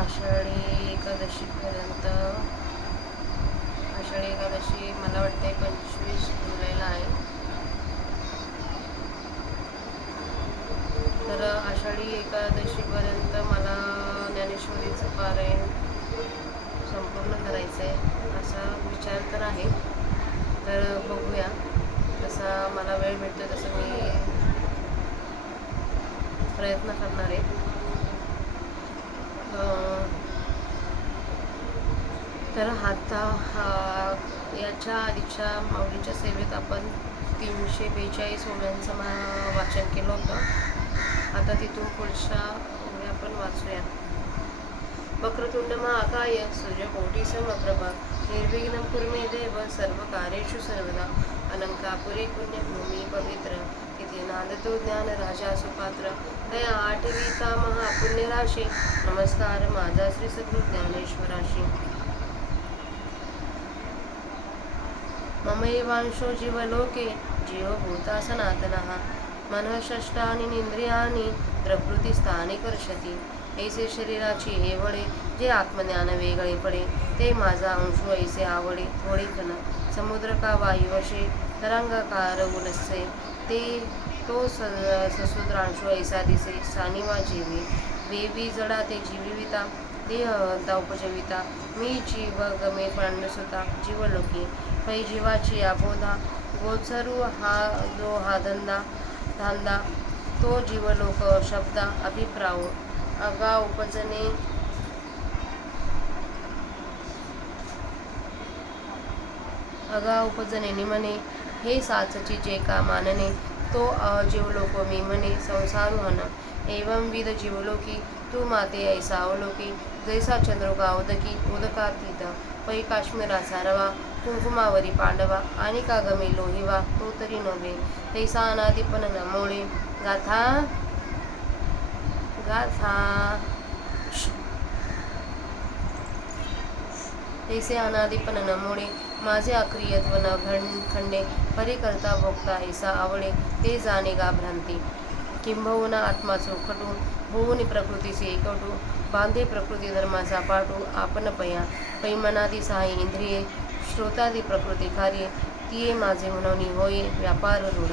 आषाढी एकादशीपर्यंत. आषाढी एकादशी मला वाटते 25 जुलैला आहे. तर आषाढी एकादशीपर्यंत मला ज्ञानेश्वरीचं पारायण संपूर्ण करायचं आहे असा विचार तर आहे. तर बघूया, जसा मला वेळ भेटतो तसं मी प्रयत्न करणार आहे. तर याच्या आधीच्या माऊलीच्या सेवेत आपण 342 ओव्यांचं वाचन केलं होतं. आता तिथून पुढच्या ओव्या आपण वाचूया. वक्रतुंड महाकाय सूर्यकोटी समप्रभा निर्विघ्नं कुरु मे देव सर्वकार्येषु सर्वदा अलंकापुरी पुण्यभूमी पवित्र तिथे नांदतो ज्ञान राजा सुपात्र दया आठवीता महापुण्यराशी नमस्कार माझा श्री सद्गुरु ज्ञानेश्वराशी. ममैवांशो जीवलोके जीवभूता सनातनः मनःषष्ठानि इंद्रियाणि प्रकृतिस्थानी कर्षति. ऐसे शरीराची एवढे जे आत्मज्ञान वेगळे पडे ते माझा अंश ऐसे आवडे थोडे कण समुद्र का वायुवशे तरंगाकार उलसे ते तो ससूद्रांशो ऐसा दिसे सानिवा जीवी देवी जडा ते जीविता देह उपजीविता मी जीव गमे प्राणसुता जीवलोकी पै जीवाची अबोधा गोचरू हा धांदा तो जीवलोक शब्दा अभिप्राव अगा उपजने निमने हे साचची जे का मानने तो जीवलोक मी म्हणे संसारुहन एवं विध जीवलोकी तू माते ऐसा अवलोकी जैसा चंद्रोका उदकी उदकातीत पै काश्मीराचा रवा कुंकुमावरी पांडवा आणि का गमे लोहिवा तो तरी नव्हे तैसा अनादिपण नमोळे गाथा तैसे अनादिपण नमोळे माझे अक्रियत्व न खंडे परिकर्ता भोगता ऐसा आवडे ते जाणे गा भ्रांती. किंबहुना आत्मा चौकटू होऊन प्रकृतीचे एकवटू बांधे प्रकृती धर्माचा पाटू आपण पैमनादी सहाय्य इंद्रिये श्रोतादी प्रकृती कार्ये तिये माझे म्हणून होय व्यापार रूढ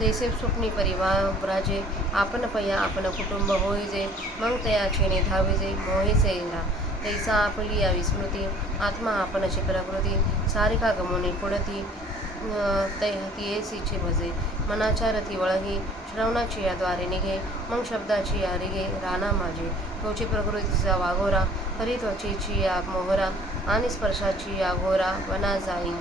तैसे स्वप्नी परिवाराजे आपण आपण कुटुंब होय जे मग तयाचेने धाविजे मोहेचे इंद्रा तैसा आपली या विस्मृती आत्मा आपणची प्रकृती सारिका गमवणे पुढती तियेसीचे भजे मनाच्या रथी वळही श्रवणाची या द्वारे निघे मग शब्दाची या रिगे राणा माझे तोची प्रकृतीचा वाघोरा करी त्वचेची या मोहरा आणि स्पर्शाची या घोरा वना जाई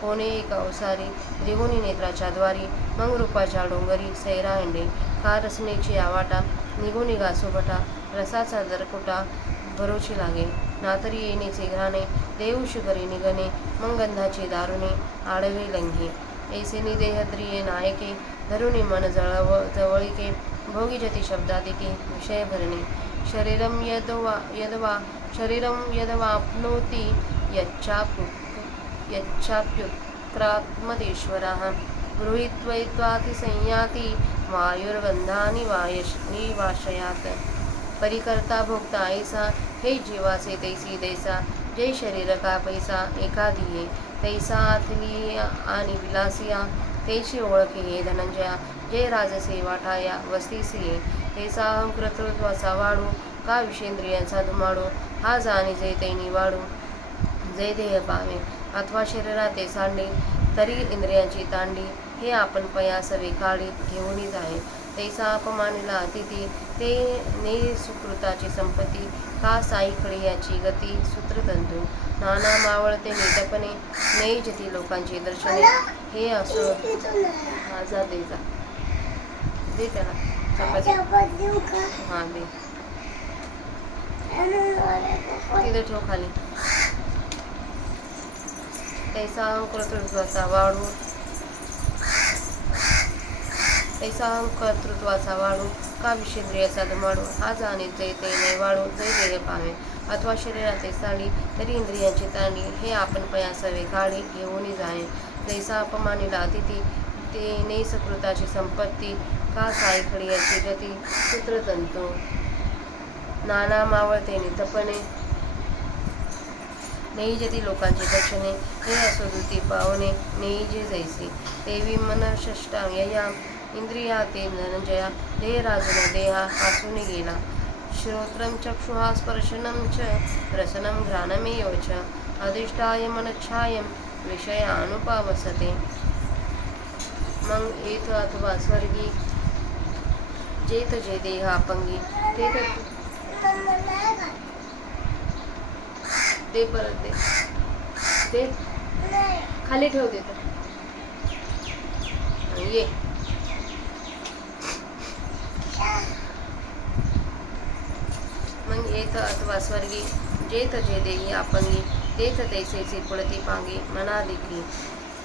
कोणे एक अवसारी रिगुणी नेत्राच्या द्वारी मग रूपाच्या डोंगरी सैरा अंडे का रसनेची आवाटा निगुणी गासोबटा रसाचा दरकुटा भरोची लागे नातरी येणेचे घराणे देऊशी करी निगणे मग गंधाची दारुणे आडवे लंघे ऐसे निदेहद्रिये नायके धरुणी मन जवळिके भोगी जती शब्दादिके विषय भरणे शरीरम यदवाप्नोति यच्चाप्युत्क्रात्मदेश्वरः गृहीत्वैत्वातिसंयाति वायुर्गंधानि वाशयात. परिकर्ता भोगता ऐसा हे जीवाचे तैसी दैसा जय शरीर का पैसा एकाधिये तैसा आथली आणि विलासिया तैची ओळखे हे धनंजया जय राजसे वाटाया वस्तीसी तैसा कर्तृत्वाचा वाढू का विषेंद्रियांचा धुमाडू हा जाणे जय तैनी वाढू जय देह पावे अथवा शरीराते सांडे तरी इंद्रियांची तांडी हे आपण पयासवे काळी घेऊन जाणे तैसा अपमानिला अतिथी ते सुकृताची संपत्ती का साईखळी याची गती सूत्रतंतू नाना मावळते नीटपणे नेजती लोकांची दर्शने हे असो माझा देजा दे त्याला चपाती हां दे तिथे ठेव खाली. तैसा कर्तृत्वाचा वाढू का विषेंद्रियाचा धुमाडू हा जाणे जय ते नाही वाढू जय देह पावे अथवा शरीराचे साडी तरी इंद्रियांची तांडी हे आपण पयासवे काळी घेऊन जाणे तैसा अपमानिला अतिथी ते सकृताची संपत्ती का सायखळीयाची गती सूत्रतंतू नाना मावळते नितपणे नेई जती लोकांची दक्षिणे हे असोदुती पावणे नेई जे जैसे देवी मन षष्टांगया इंद्रिया ते धनंजया देह राजन देहा पासून गेला श्रोत्रं चक्षुः स्पर्शनं च रसनं घ्राणमेव च अधिष्ठाय मनच्छायं विषयानुपावसते मग येथ अथवा स्वर्गी जेथ जे देह अपंगी ते परत ते खाली ठेव देत ये मग येथ अथवा स्वर्गी जेथ जे देही अपंगी तेथ तैसेचे पुढती पांगी मना देखी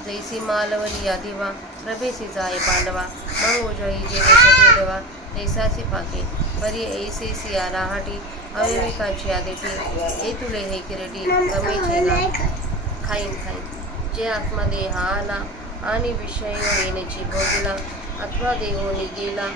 जैसी मालवली आदिवा प्रभेसी जाय पांडवा मग ओजळी जे देश देवा तैसाची पाके बरी ऐसे सिया राहाटी अवयविकाची आदेठी हे तुले हे किरटी गमेचे गा खाईन जे आत्मा देहा आला आणि विषय येण्याची भोगला अथवा देहो निगेला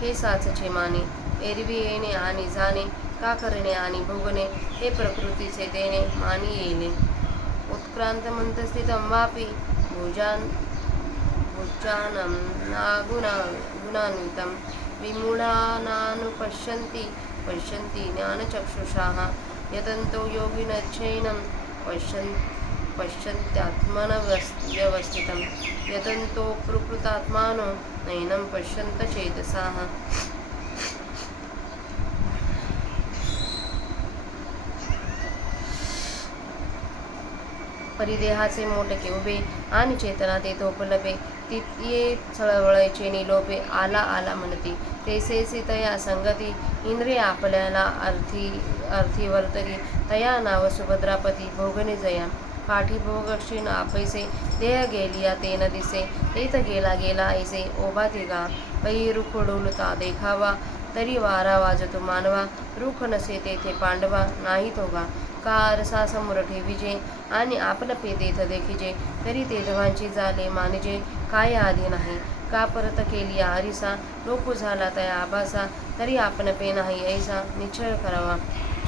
हे साचचे माने एरवी येणे आणि जाणे का करणे आणि भोगणे हे प्रकृतीचे देणे मानी येणे उत्क्रांत मंतस्थितं वापि भुजानं गुणान्वितं विमूढानानुपश्यन्ति ज्ञानचक्षुषाः यतन्तो योगिनश्चैनं पश्यन्त्यात्मनव्यवस्थितं यतन्तो प्रकृतात्मानो नैनं पश्यन्त चेतसाः परिदेहाचे मोटके उभे आणि चेतना ते धोपलपे तिये चळवळायचे निलोपे आला आला म्हणती तेसेसी तया संगती इंद्रिय आपल्याला अर्थी वर्तरी तया नाव सुभद्रापती भोगने जया पाठी भोग क्षीण आपैसे देह गेलिया ते न दिसे तेथ गेला गेला ऐसे ओबा तिगा पै रुख डोलता देखावा तरी वारा वाजतो मानवा रुख नसे तेथे पांडवा नाही तोगा का रसा समोर ठेविजे आणि आपण पे देथ देखिजे तरी ते धवांची जाले मानिजे काय आधी नाही का परत केली आरिसा लोकू झाला तया आभासा तरी आपण पे नाही ऐसा निश्चय करावा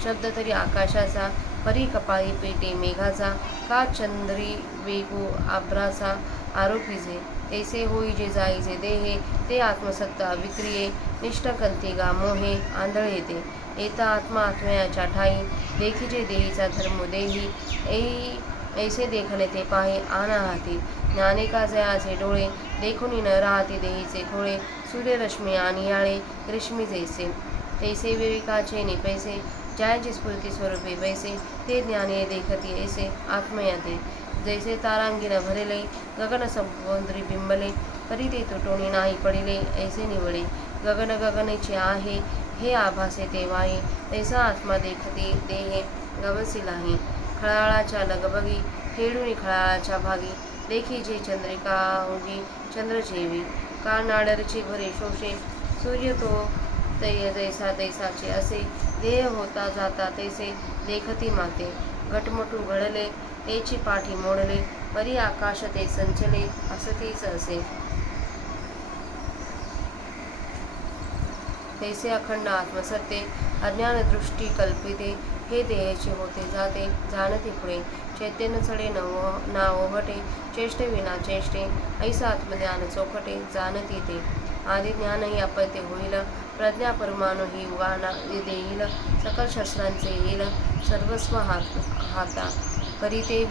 शब्द तरी आकाशाचा परी कपाळी पेटे मेघाचा का चंद्री वेगू आभ्राचा आरोपीजे तैसे होई जे जाईजे देहे ते आत्मसत्ता विक्रिये निष्ठकंती गा मोहे आंधळ येते येता आत्मा आत्मयाच्या ठाई देखिजे देहीचा धर्म देही ऐसे देखणे ते पाहे आना हाती ज्ञाने का जयाचे डोळे देखून न राहते देहीचे खोळे सूर्यरश्मी आणि याळे रेशमी जैसे तैसे विवेकाचे निपैसे ज्याची स्फूर्ती स्वरूपे वैसे ते ज्ञाने देखती ऐसे आत्मयाते जैसे तारांगीन भरले गगन समुद्री बिंबले तरी ते तुटोणी नाही पडिले ऐसे निवळे गगन गगनेचे आहे हे आभासे ते वाहे तैसा आत्मा देखते देहे गवसिलाही खळाळाच्या लगबगी खेळून खळाळाच्या भागी देखी जे चंद्रिका उगी चंद्रजेवी का नाडरची भरे शोषे सूर्य तो तय जैसा तैसाचे असे देह होता जाता तैसे देखती माते घटमटू घडले तेची पाठी मोडले परी आकाश ते संचले असतीच असे तैसे अखंड आत्मसत्य अज्ञान दृष्टी कल्पिते हे देहाचे होते जाते जाणते पुढे चैतन्य चढे ना ओहटे चेष्टे विना चेष्टे ऐसा आत्मज्ञान चौकटे जाणती ते आदी ज्ञानही अपत्य होईल प्रज्ञा परमाणु ही उगाना देईल सकल शस्त्रांचे येईल सर्वस्व हाता परी ते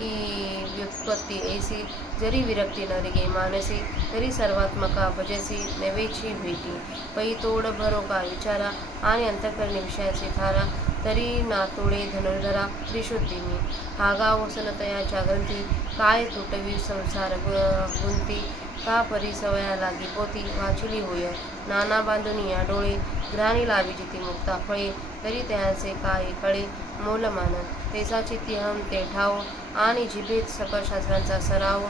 व्युत्पत्ती ऐसी जरी विरक्ती नरगे मानसी तरी सर्वात्मका भजसी नवेची भेटी पै तोड भरो का विचारा आणि अंतःकरणी विषयाचे थारा तरी नातोडे धनुर्धरा त्रिशुद्धीनी हागा वसनतयाच्या ग्रंथी काय तुटवी संसार गुंती का परी सवया लागी पोती वाचिली होय नाना बांधुनिया डोळे ग्राणी लावी जिती मुक्ता फळे तरी त्याचे काय कळे मोलमान तेसाची तिहम ते ठाव आणि जिभेत सकल शास्त्रांचा सराव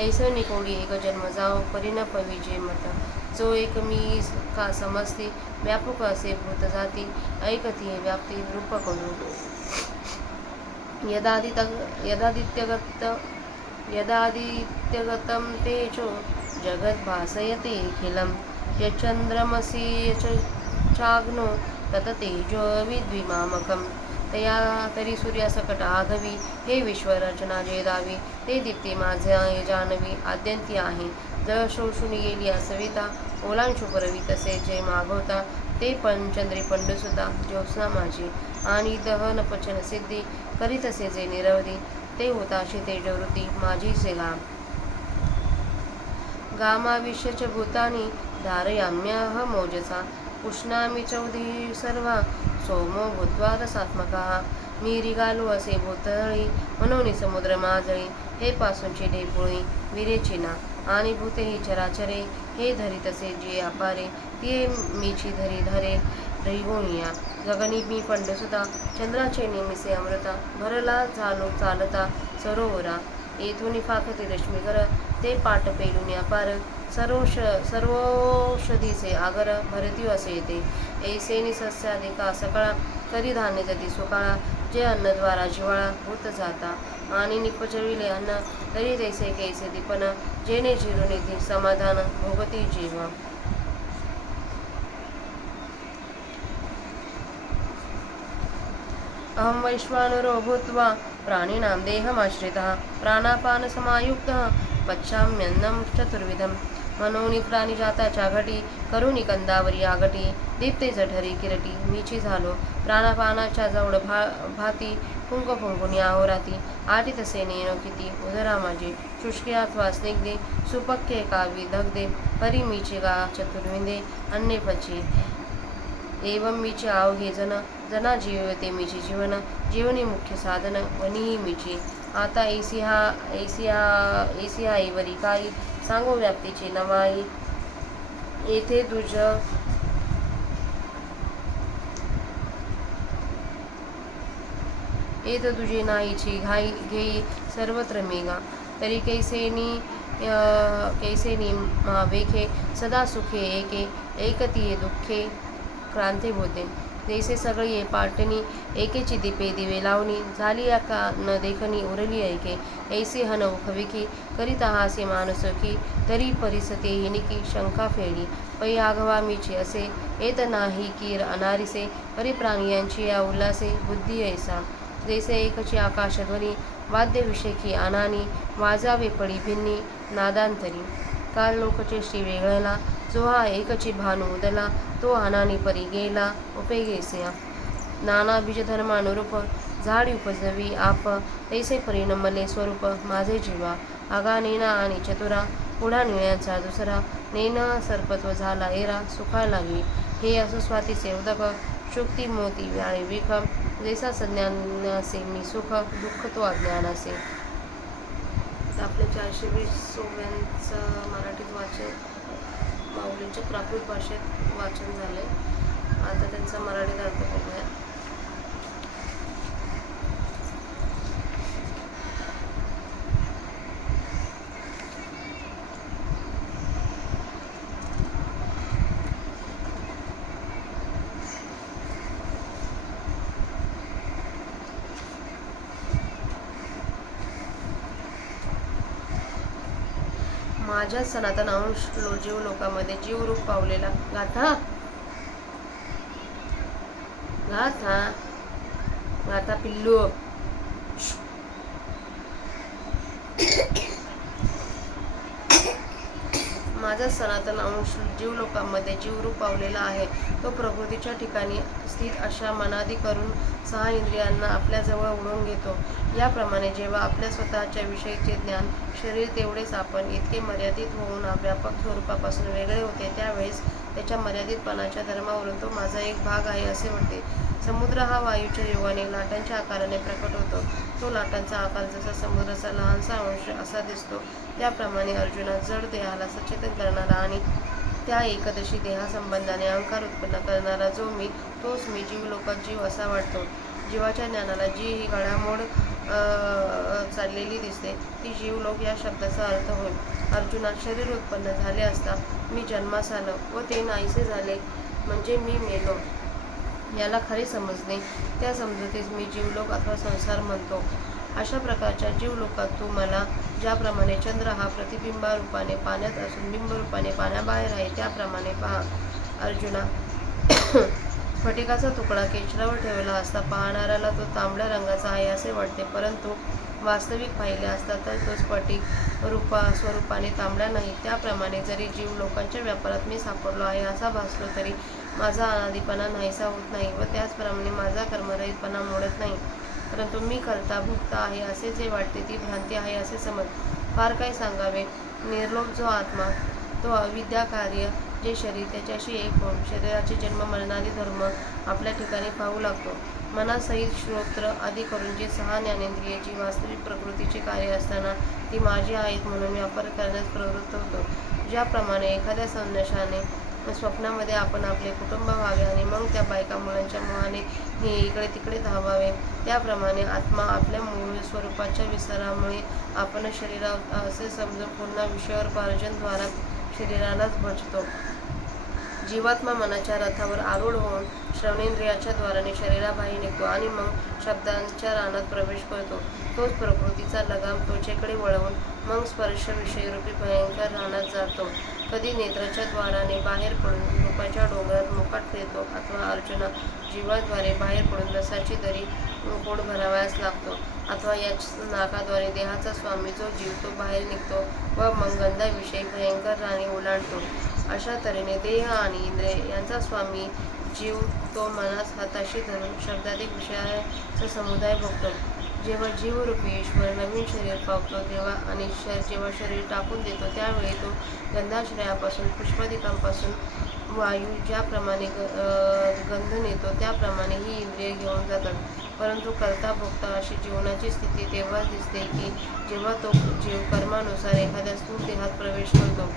ऐसं निकोडी एक जन्म जाव परिण पविजे मत जो एक मी का समजते व्यापक असे भूत जाती ऐकती व्याप्ती रूप करू यदादित्यगतं तेजो जगद्भासयते अखिलं यच्चन्द्रमसि यच्चाग्नो तत तेजो विद्विमामकं तया तरी सूर्यासकट आघवी हे विश्वरचना जे दावी ते दीप्ती माझ्या जानवी आद्यंती आहे जळ शोषून गेली सविता ओलांशू परवी तसे जे मागवता ते पंचंद्री पंडुसुता ज्योत्स्ना माझी आणि दहन पचन सिद्धी करीत असे जे निरवधी ते होताशी तेजवृत्ती माझी सेला गामाविश्यच भूतानि धारयाम्यह मोजसा पुष्णामि चौधी सर्वा सोमो भूत्वा रसात्मकः मी रिगालो असे भूतळी म्हणून समुद्र माजळी हे पासूनची ढेपुळी विरेचिना आणि भूते ही चराचरे हे धरी तसे जे अपारे ते मीची धरी धरे दैगोनिया गगनी मी पंडसुता चंद्राचे नेमिसे अमृता भरला झालो चालता सरोवरा येथून फाकते रश्मीकर ते पाट पेलून अपार सर्वौषधीचे आगर भरती असे येते ऐसेनी सस्याधिका सकळा करी धान्य जती सुकाळा जे अन्नद्वारा जिवाळा भूत जाता आणि निपचविले अन्न तरी तैसे कैसे दीपन जेणे जिरुनिधी समाधान भोगती जीव अहं वैश्वानरो भूत्वा प्राणिनां देहमाश्रितः प्राणापानसमायुक्तः पच्चाम्यन्नं चतुर्विधं मनोनी प्राणी जाताच्या घटी करुणी कंदावरी आगटी दीप्ते जठरी किरटी मीची झालो प्राणापानाच्या जवळ भाती फुंक फुंकुनी आहोराती आटी तसे नेनो किती उदरा माझे शुष्के अथवा स्निग्धे सुपक्के कावी दगदे परी मीचे गा चतुर्विंदे अन्ने पची एवं मीचे आवघे जना जीवते मीची जीवन जीवनी मुख्य साधन वनीही मीची आता ऐसिहा इवरी काही सांगो व्याप्तीची नवाई येथे तुझे नाहीची घाई घेई सर्वत्र मेघा तरी कैसेनी वेखे सदा सुखे एकतीये दुःखे क्रांती होते जैसे सगळी पाटणी एकेची दीपे दिवे लावणी झाली का न देखणी उरली ऐके ऐसे हन उखविकी करीत हासे मानसकी तरी परिसते हिनिकी शंका फेडी पै आघवा मीची असे येत नाही कीर अनारिसे परिप्राणियांची या उल्हासे बुद्धी ऐसा जैसे एकची आकाशध्वनी वाद्यविषयकी आनानी वाजावे पडी भिन्नी नादांतरी काल लोकचेष्टी वेगळला जो हा एकची भानू उदला तो आनानी परी गेला उपेगेसया नाना बीजधर्मानुरूप झाड उपजवी आप तैसे परिणमले स्वरूप माझे जीवा आगा नेना आणि चतुरा पुढा निळ्यांचा दुसरा नेना सर्पत्व झाला एरा सुखा लागली हे असो स्वातीचे उदक शुक्ती मोती व्याळी विख जैसा संज्ञानासे मी सुख दुःख तो अज्ञानासे आपल्या 420 मराठीत वाचन माऊलींच्या प्राकृत भाषेत वाचन झाले आता त्यांचा मराठीत अर्थ बघूया माझ्या सनातन अंश जीव लोकांमध्ये जीवरूप पावलेला गाथा गाथा गाथा पिल्लू माझा सनातन अंश जीव लोकांमध्ये जीवरूप पावलेला आहे तो प्रकृतीच्या ठिकाणी स्थित अशा मनादी करून 6 इंद्रियांना आपल्याजवळ ओढून घेतो याप्रमाणे जेव्हा आपल्या स्वतःच्या विषयीचे ज्ञान शरीर तेवढेच आपण इतके मर्यादित होऊन व्यापक स्वरूपापासून वेगळे होते त्यावेळेस त्याच्या मर्यादितपणाच्या धर्मावरून तो माझा एक भाग आहे असे वाटते समुद्र हा वायूच्या योगाने लाटांच्या आकाराने प्रकट होतो तो लाटांचा आकार जसा समुद्राचा लहानसा अंश असा दिसतो त्याप्रमाणे अर्जुना जड देहाला सचेतन करणारा आणि त्या एकदशी देहासंबंधाने अहंकार उत्पन्न करणारा जो मी तोच मी जीव लोकात जीव असा वाटतो जीवाच्या ज्ञानाला जी ही घडामोड चाललेली दिसते ती जीवलोक या शब्दाचा अर्थ होईल अर्जुना, शरीर उत्पन्न झाले असता मी जन्मास आलो व ते नाहीसे झाले म्हणजे मी मेलो, याला खरे समजणे. त्या समजुतीस मी जीवलोक अथवा संसार म्हणतो. अशा प्रकारच्या जीवलोकात तू मला ज्याप्रमाणे चंद्र हा प्रतिबिंबारूपाने पाण्यात असून बिंबरूपाने पाण्याबाहेर आहे त्याप्रमाणे पहा. अर्जुना, स्फटिकाचा तुकडा केशरावर ठेवला असता पाहणाऱ्याला तो तांबड्या रंगाचा आहे असे वाटते, परंतु वास्तविक पाहिले असता तर तो स्फटिक स्वरूपाने तांबडा नाही. त्याप्रमाणे जरी जीव लोकांच्या व्यापारात मी सापडलो आहे असा भासलो तरी माझा अनादिपणा नाहीसा होत नाही व त्याचप्रमाणे माझा कर्मरहितपणा मोडत नाही. परंतु मी करता भोगता आहे असे जे वाटते ती भ्रांती आहे असे समज. फार काय सांगावे. निर्लोभ जो आत्मा, तो अविद्या कार्य जे शरीर त्याच्याशी एक होऊन शरीराचे जन्म मरणादी धर्म आपल्या ठिकाणी पाहू लागतो. मनासहित श्रोत्र आदी करून जे 6 ज्ञानेंद्रिये जी वास्तविक प्रकृतीची कार्य असताना ती माझी आहेत म्हणून व्यापार करण्यास प्रवृत्त होतो. ज्याप्रमाणे एखाद्या संन्याशाने स्वप्नामध्ये आपण आपले कुटुंब व्हावे आणि मग त्या बायका मुलांच्या मोहाने हे इकडे तिकडे धावावे, त्याप्रमाणे आत्मा आपल्या मूळ स्वरूपाच्या विसरामुळे आपण शरीरा असे समजून पुन्हा विषयोपार्जनद्वारा शरीरालाच भजतो. जीवात्मा मनाच्या रथावर आरूढ होऊन श्रवणेंद्रियाच्या द्वाराने शरीराबाहेर निघतो आणि मग शब्दांच्या रानात प्रवेश करतो. तोच प्रकृतीचा लगाम त्वचेकडे वळवून मग स्पर्श विषयरूपी भयंकर रानात जातो. कधी नेत्राच्या द्वाराने बाहेर पडून रूपाच्या डोंगरात मुकाट फिरतो अथवा अर्जुना जीवाद्वारे बाहेर पडून रसाची दरी पोट भरावयास लागतो, अथवा याच नाकाद्वारे देहाचा स्वामी जो जीव तो बाहेर निघतो व मग गंधाविषयी भयंकर राणी ओलांडतो. अशा तऱ्हेने देह आणि इंद्रिय यांचा स्वामी जीव तो मनास हाताशी धरून शब्दाधिक विषयाचा समुदाय भोगतो. जेव्हा जीवरूपी ईश्वर नवीन शरीर पावतो तेव्हा आणि जेव्हा शरीर टाकून देतो त्यावेळी तो गंधाश्रयापासून पुष्पादिकांपासून वायू ज्याप्रमाणे गंध नेतो त्याप्रमाणे ही इंद्रिय घेऊन जातात. परंतु करता भोगता अशी जीवनाची स्थिती तेव्हा दिसते की जेव्हा तो जीव कर्मानुसार एखाद्या स्थूल देहात प्रवेश करतो.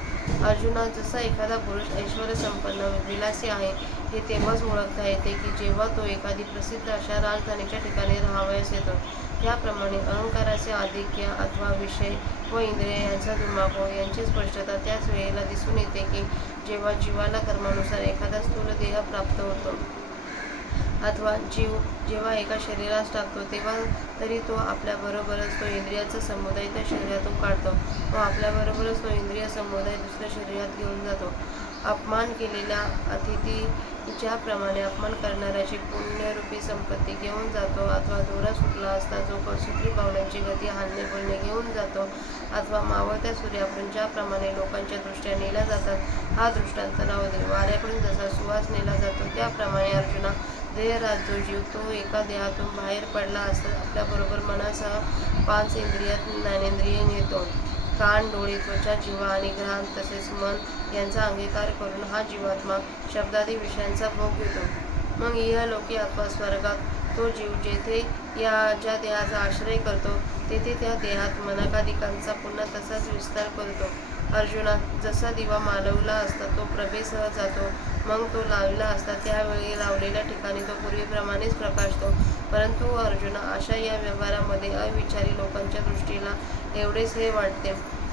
अर्जुना, जसा एखादा पुरुष ऐश्वर्यसंपन्न विलासी आहे हे तेव्हाच ओळखता येते की जेव्हा तो एखादी प्रसिद्ध अशा राजधानीच्या ठिकाणी राहावयास येतो. त्याप्रमाणे अहंकाराचे आधिक्य अथवा विषय व इंद्रिय यांचा धुमाकूळ यांची स्पष्टता त्याच वेळेला दिसून येते की जेव्हा जीवाला कर्मानुसार एखादा स्थूल देह प्राप्त होतो अथवा जीव जेव्हा एका शरीरास टाकतो तेव्हा तरी तो आपल्याबरोबरच तो इंद्रियाचा समुदाय त्या शरीरातून काढतो व आपल्याबरोबरच तो इंद्रिय समुदाय दुसऱ्या शरीरात घेऊन जातो. अपमान केलेल्या अतिथी ज्याप्रमाणे अपमान करणाऱ्याची पुण्यरूपी संपत्ती घेऊन जातो अथवा दोरा सुटला असता जो सुत्री पावलांची गती हालणे बोलणे घेऊन जातो अथवा मावळत्या सूर्याकडून ज्याप्रमाणे लोकांच्या दृष्ट्या नेल्या जातात हा दृष्टांत राहू दे. वाऱ्याकडून जसा सुवास नेला जातो त्याप्रमाणे अर्जुना, देहराज जो जीव तो एका देहातून बाहेर पडला असता आपल्याबरोबर मनासह 5 ज्ञानेंद्रिये नेतो. कान, डोळे, त्वचा, जिव्हा आणि घ्राण तसेच मन यांचा अंगीकार करून हा जीवात्मा शब्दादी विषयांचा भोग घेतो. मग इहलोकी अथवा स्वर्गात तो जीव जेथे ज्या देहाचा आश्रय करतो तेथे त्या देहात मनाकादिकांचा पुन्हा तसाच विस्तार करतो. अर्जुना, जसा दिवा मालवला असता तो प्रभेसह जातो, मग तो लावला असता त्यावेळी लावलेल्या ठिकाणी तो पूर्वीप्रमाणेच प्रकाशतो. परंतु अर्जुना, अशा या व्यवहारामध्ये अविचारी लोकांच्या दृष्टीला एवढेच हे वाटते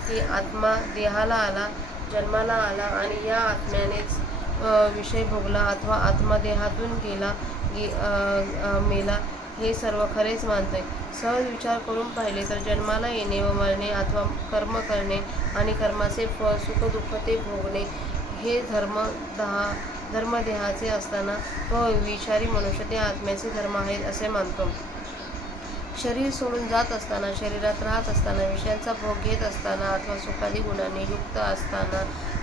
की आत्मा देहाला आला, जन्माला आला आणि या आत्म्यानेच विषय भोगला अथवा आत्मा देहातून गेला मेला हे सर्व खरेच मानते. सहज विचार करून पाहिले तर जन्माला येणे व मरणे अथवा कर्म करणे आणि कर्माचे फळ सुख दुःख ते भोगणे हे धर्म देहाचे असताना तो विचारी मनुष्य त्या आत्म्याचे धर्म आहेत असे मानतो. शरीर सोडून जात असताना, शरीरात राहत असताना, विषयांचा भोग घेत असताना अथवा सुखादी गुणांनी युक्त असताना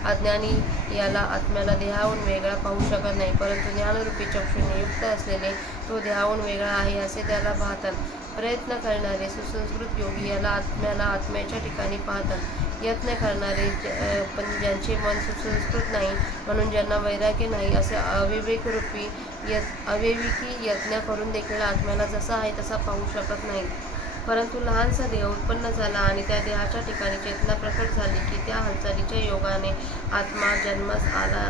अज्ञानी याला आत्म्याला देहाहून वेगळा पाहू शकत नाही, परंतु ज्ञानरूपी चक्षुने युक्त असलेले तो देहाहून वेगळा आहे असे त्याला पाहतात. प्रयत्न करणारे सुसंस्कृत योगी याला आत्म्याला आत्म्याच्या ठिकाणी पाहतात. यत्न करणारे पण ज्यांचे मन सुसंस्कृत नाही म्हणून ज्यांना वैराग्य नाही असे अविवेकी यत्न करून देखील आत्म्याला जसा आहे तसा पाहू शकत नाही. परंतु लहानसा देह उत्पन्न झाला आणि त्या देहाच्या ठिकाणी चेतना प्रकट झाली की त्या हालचालीच्या योगाने आत्मा जन्मास आला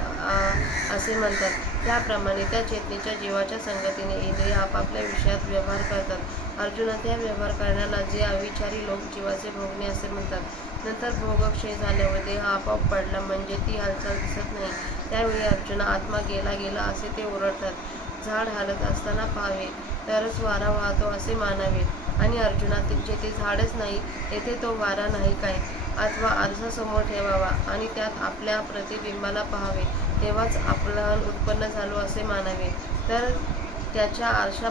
असे म्हणतात. त्याप्रमाणे त्या चेतनेच्या जीवाच्या संगतीने इंद्रिय आपापल्या विषयात व्यवहार करतात. अर्जुना, त्या व्यवहार करण्याला जे अविचारी लोक जीवाचे भोगणे असे म्हणतात. नंतर भोगक्षय झाल्यावर देह आपोआप पडला म्हणजे ती हालचाल दिसत नाही. त्यावेळी अर्जुना आत्मा गेला गेला असे ते ओरडतात. झाड हालत असताना पाहावे तरच वारा वाहतो असे मानावे. आणि अर्जुना जेथे झाडच नाही तेथे तो वारा नाही काय? अथवा आरसा समोर ठेवावा आणि त्यात आपल्या प्रतिबिंबाला पाहावे तेव्हाच आपलं उत्पन्न झालो असे मानावे. तर त्याच्या आरसा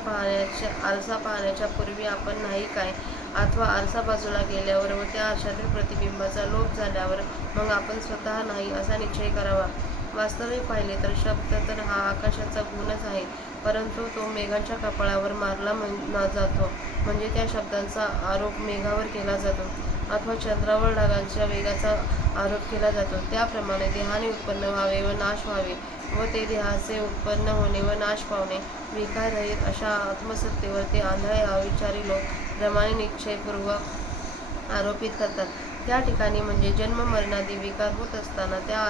पाहण्याच्या पूर्वी आपण नाही काय? अथवा आरसा बाजूला गेल्यावर व त्या आरशातील प्रतिबिंबाचा लोप झाल्यावर मग आपण स्वतः नाही असा निश्चय करावा. वास्तविक पाहिले तर शब्द तर हा आकाशाचा गुणच आहे, परंतु तो मेघांच्या कपाळावर मारला जातो म्हणजे त्या शब्दांचा आरोप मेघावर केला जातो अथवा चंद्रावर ढगांच्या वेगाचा आरोप केला जातो. त्याप्रमाणे देहाने उत्पन्न व्हावे व नाश व्हावे व ते देहाचे उत्पन्न होणे व नाश पावणे विकाररहित अशा आत्मसत्तेवर ते आंधळे अविचारी लोक भ्रमाने निश्चयपूर्वक आरोपित करतात. त्या ठिकाणी म्हणजे जन्म मरणादी विकार होत असताना त्या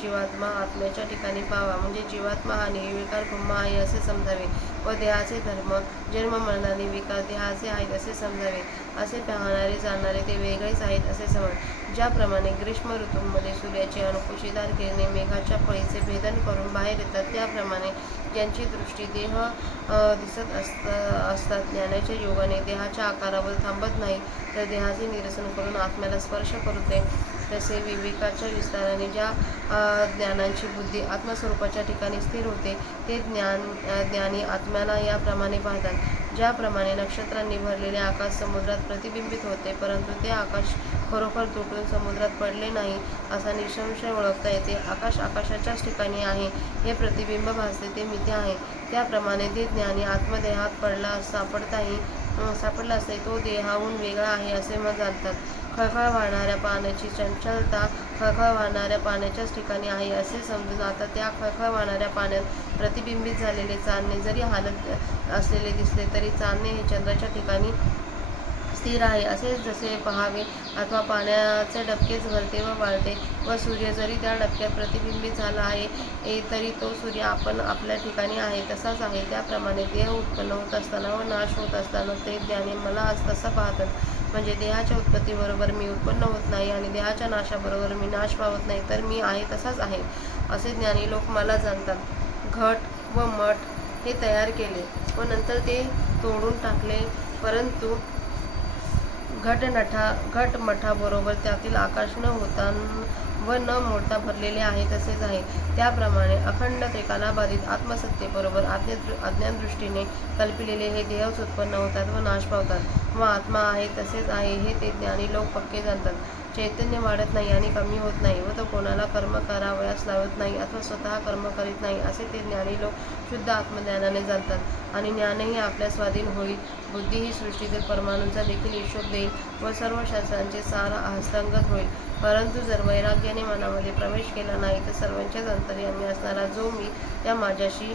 जीवात्मा आत्म्याच्या ठिकाणी पाहावा म्हणजे जीवात्मा हा निर्विकार ब्रह्म आहे असे समजावे व देहाचे धर्म जन्म मरणादी विकार देहाचे आहेत असे समजावे. असे पाहणारे जाणणारे ते वेगळेच आहेत असे समज. ज्याप्रमाणे ग्रीष्म ऋतूमध्ये सूर्याची अनुकुशीदार किरणे मेघाच्या फळीचे भेदन करून बाहेर येतात, त्याप्रमाणे ज्यांची दृष्टी देह दिसत असतात ज्ञानाच्या योगाने देहाच्या आकारावर थांबत नाही तर देहाचे निरसन करून आत्म्याला स्पर्श करते, तसे विवेकाच्या विस्ताराने ज्या ज्ञानांची बुद्धी आत्मस्वरूपाच्या ठिकाणी स्थिर होते ते ज्ञानी आत्म्याला याप्रमाणे पाहतात. ज्याप्रमाणे नक्षत्रांनी भरलेले आकाश समुद्रात प्रतिबिंबित होते, परंतु ते आकाश खरोखर तुटून समुद्रात पडले नाही असा निसंशय ओळखता येते. आकाश आकाशाच्याच ठिकाणी आहे हे प्रतिबिंब भासते ते मिथ्या आहे. त्याप्रमाणे ते ज्ञानी आत्मदेहात सापडला असता तो देहाहून वेगळा आहे असे मत जाणतात. खळखळ वाहणाऱ्या पाण्याची चंचलता खळखळ वाहणाऱ्या पाण्याच्याच ठिकाणी आहे असे समजून आता त्या खळखळ वाहणाऱ्या पाण्यात प्रतिबिंबित झालेले चांदणे जरी हालत असलेले दिसले तरी चांदणे हे चंद्राच्या ठिकाणी स्थिर आहे असे जसे पहावे. अथवा पाण्याचे डबकेच घरते व वाळते व सूर्य जरी त्या डबक्यात प्रतिबिंबित झाला आहे तरी तो सूर्य आपण आपल्या ठिकाणी आहे तसाच आहे. त्याप्रमाणे देह उत्पन्न होत असताना व नाश होत असताना ते ज्ञानी मला आज तसा पाहतात. म्हणजे देहाच्या उत्पत्तीबरोबर मी उत्पन्न होत नाही आणि देहाच्या नाशाबरोबर मी नाश पावत नाही, तर मी आहे तसाच आहे असे ज्ञानी लोक मला जाणतात. घट व मठ हे तयार केले व नंतर ते तोडून टाकले, परंतु घट मठाबरोबर त्यातील आकाश न होता व न मोडता भरलेले आहे तसेच आहे. त्याप्रमाणे अखंड त्रिकालाबाधित आत्मसत्तेबरोबर अज्ञानदृष्टीने कल्पिलेले हे देहच उत्पन्न होतात व नाश पावतात व आत्मा आहे तसेच आहे हे ते ज्ञानी लोक पक्के जाणतात. चैतन्य वाढत नाही आणि कमी होत नाही व तो कोणाला कर्म करावयास लावत नाही अथवा स्वतः कर्म करीत नाही असे ते ज्ञानी लोक शुद्ध आत्मज्ञानाने जाणतात. आणि ज्ञानही आपल्या स्वाधीन होईल. बुद्धी ही सृष्टीतील परमाणूंचा देखील हिशोब देईल व सर्व शास्त्रांचे सार हस्तगत होईल. परंतु जर वैराग्याने मनामध्ये प्रवेश केला नाही तर सर्वांच्याच अंतर्यामी असणारा जो मी त्या माझ्याशी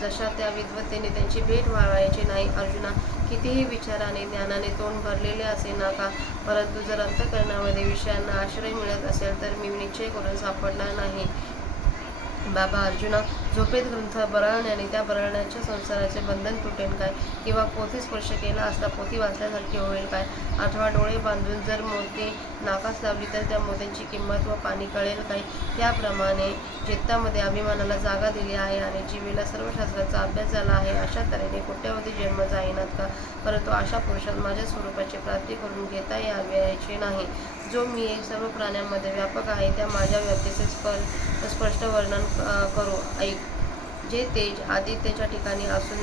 जशा त्या विद्वत्तेने त्यांची भेट व्हावयाची नाही. अर्जुना, कितीही विचाराने ज्ञानाने तोंड भरलेले असे नका, परंतु जर अंतःकरणामध्ये विषयांना आश्रय मिळत असेल तर मी निश्चय करून सापडणार नाही. बाबा अर्जुना, झोपेत ग्रंथ बरळण्याने त्या बरळण्याच्या संसाराचे बंधन तुटेल काय? किंवा पोथी स्पर्श केला असता पोथी वाचल्यासारखे होईल काय? अथवा डोळे बांधून जर मोती नाकास लावली तर त्या मोत्यांची किंमत व पाणी कळेल काय? त्याप्रमाणे चित्तामध्ये अभिमानाला जागा दिली आहे आणि जीवेला सर्व शास्त्राचा अभ्यास झाला आहे. अशा तऱ्हेने कोट्यावधी जन्म जाईनात का? परंतु अशा पुरुषात माझ्या स्वरूपाची प्राप्ती करून घेता यावयाचे नाही. जो मी सर्व प्राण्यांमध्ये व्यापक आहे त्या माझ्या व्याप्तीचे स्पष्ट वर्णन करू ऐक. जे तेज आदित्यच्या ठिकाणी असून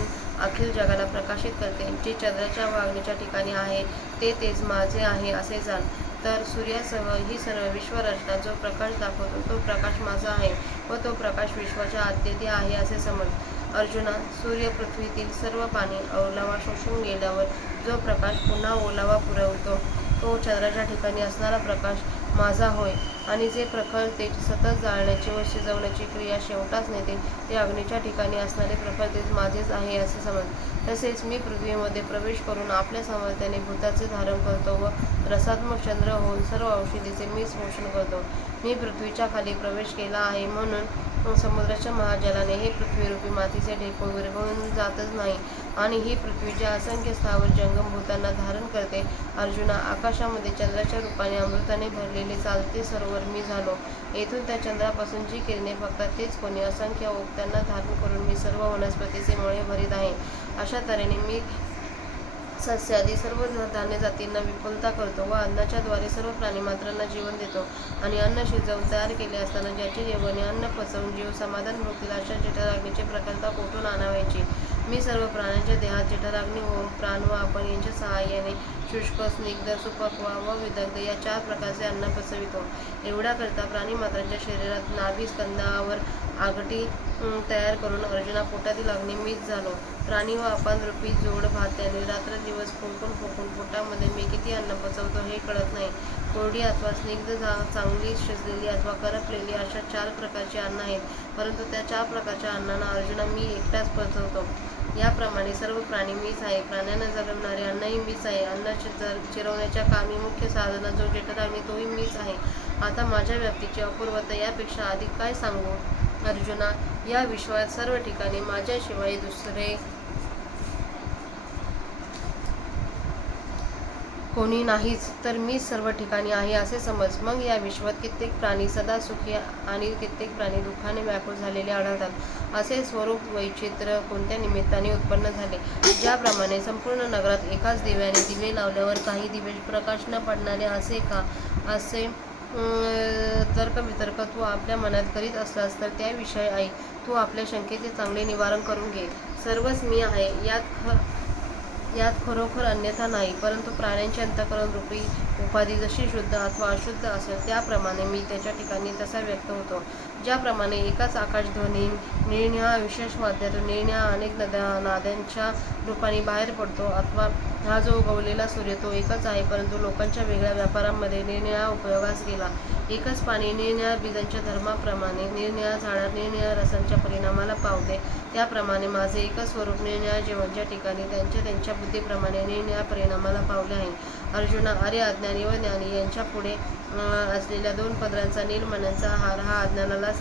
अखिल जगाला प्रकाशित करते, जे चंद्राच्या व अग्नीच्या ठिकाणी आहे ते तेज माझे आहे असे जाण. तर सूर्यासह ही सर्व विश्वरचना जो प्रकाश दाखवतो तो प्रकाश माझा आहे व तो प्रकाश विश्वाच्या आद्यते आहे असे समज. अर्जुना, सूर्य पृथ्वीतील सर्व पाणी ओलावा शोषून गेल्यावर जो प्रकाश पुन्हा ओलावा पुरवतो तो चंद्राच्या ठिकाणी असणारा प्रकाश माझा होय. आणि जे प्रखर तेज सतत जाळण्याची व शिजवण्याची क्रिया शेवटास नेते ते अग्नीच्या ठिकाणी असणारे प्रखर तेज माझेच आहे असे समज. तसेच मी पृथ्वीमध्ये प्रवेश करून आपल्या सामर्थ्याने भूताचे धारण करतो व रसात्मक चंद्र होऊन सर्व औषधीचे मीच पोषण करतो. मी पृथ्वीच्या खाली प्रवेश केला आहे म्हणून समुद्राच्या महाजलाने हे पृथ्वीरूपी मातीचे ढेकूळ विरघळून जातच नाही, आणि ही पृथ्वी ज्या असंख्य स्थावर जंगम भूतांना धारण करते. अर्जुना, आकाशामध्ये चंद्राच्या रूपाने अमृताने भरलेले चालते सरोवर मी झालो. येथून त्या चंद्रापासून जी किरणे फुटतात तेच कोणी असंख्य ओघ त्यांना धारण करून मी सर्व वनस्पतीचे मळे भरीत आहे. अशा तऱ्हेने मी सस्यादी सर्व धान्य जातींना विपुलता करतो व अन्नाच्या द्वारे सर्व प्राणीमात्रांना जीवन देतो. आणि अन्न शिजवून तयार केले असताना ज्याचे जीवने अन्न पचवून जीव समाधान भोगतील अशा जठराग्नीची प्रखरता कोठून आणावयाची. मी सर्व प्राण्यांच्या देहात जठराग्नी होऊन प्राण व आपण यांच्या सहाय्याने शुष्क, स्निग्ध, सुपक्व व विदग्ध या 4 प्रकारचे अन्न पचवितो. एवढ्या करता प्राणीमात्रांच्या शरीरात नाभी स्कंदावर आगटी तयार करून अर्जुना पोटातील अग्नी मीच झालो. प्राणी व अपान रूपी जोड भात्याने रात्रदिवस फुंकून पोटामध्ये मी किती अन्न पचवतो हे कळत नाही. कोरडी अथवा स्निग्ध, चांगली शिजलेली अथवा करपलेली अशा 4 प्रकारची अन्न आहेत. परंतु त्या 4 प्रकारच्या अन्नांना अर्जुना मी एकटाच पचवतो. याप्रमाणे सर्व प्राणी मीच आहे. प्राण्यांना जगवणारे अन्नही मीच आहे. अन्न चिरवण्याच्या कामी मुख्य साधना जो जठराग्नी तोही मीच आहे. आता माझ्या व्याप्तीची अपूर्वता यापेक्षा अधिक काय सांगू? अर्जुना, या विश्वात सर्व ठिकाणी माझ्याशिवाय दुसरे कोणी नाहीच, तर मीच सर्व ठिकाणी आहे असे समज. मग या विश्वात कित्येक प्राणी सदा सुखी आणि कित्येक प्राणी दुःखाने व्याकुळ झालेले आढळतात. असे स्वरूप वैचित्र्य कोणत्या निमित्ताने उत्पन्न झाले? ज्याप्रमाणे संपूर्ण नगरात एकाच दिव्याने दिवे लावल्यावर काही दिवे प्रकाश न पडणारे असे का? असे तर्कवितर्क तू आपल्या मनात करीत असलास तर त्याविषयी ऐक. तू आपल्या शंकेचे चांगले निवारण करून घे. सर्वच मी आहे, यात खरोखर अन्यथा नाही. परंतु प्राण्यांचे अंतःकरण रूपी उपाधी जशी शुद्ध अथवा अशुद्ध असेल त्याप्रमाणे मी त्याच्या ठिकाणी तसा व्यक्त होतो. ज्याप्रमाणे एकाच आकाशध्वनी निरनिराळ्या विशेष वाद्यातून निरनिराळ्या अनेक नाद्यांच्या रूपाने बाहेर पडतो, अथवा हा जो उगवलेला सूर्य तो एकच आहे परंतु लोकांच्या वेगळ्या व्यापारांमध्ये निरनिराळ्या उपयोगास गेला. एकच पाणी निरनिराळ्या बीजांच्या धर्माप्रमाणे निरनिराळ्या झाडात निरनिराळ्या रसांच्या परिणामाला पावते, त्याप्रमाणे माझे एकच स्वरूप निरनिराळ्या जीवांच्या ठिकाणी त्यांच्या बुद्धीप्रमाणे निरनिराळ्या परिणामाला पावले आहे. अर्जुना, अरे अज्ञानी व ज्ञानी यांच्या पुढे असलेल्या 2 पदरांचा नीलमण्यांचा हार हा अज्ञानाला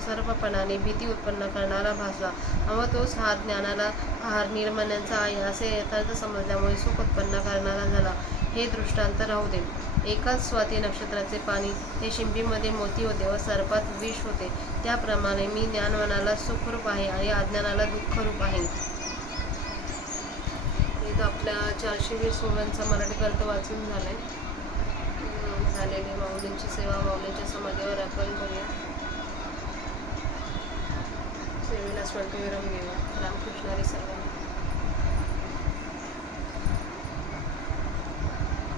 सर्पपणाने भीती उत्पन्न करणारा भासला व तोच हार ज्ञानाला हार नीलमण्यांचा आहे असे यथार्थ समजल्यामुळे सुख उत्पन्न करणारा झाला. हे दृष्टांत राहू दे. एकाच स्वाती नक्षत्राचे पाणी हे शिंपीमध्ये मोती होते व सर्पात विष होते, त्याप्रमाणे मी ज्ञानवानाला सुखरूप आहे आणि अज्ञानाला दुःखरूप आहे. इथं आपल्या 420 ओव्यांचा मराठी अर्थ वाचून झालेली माऊलींची सेवा माऊलींच्या समाधीवर आपण करूया. सेवेला स्वल्पविराम घेऊया. रामकृष्ण हरी सर्व.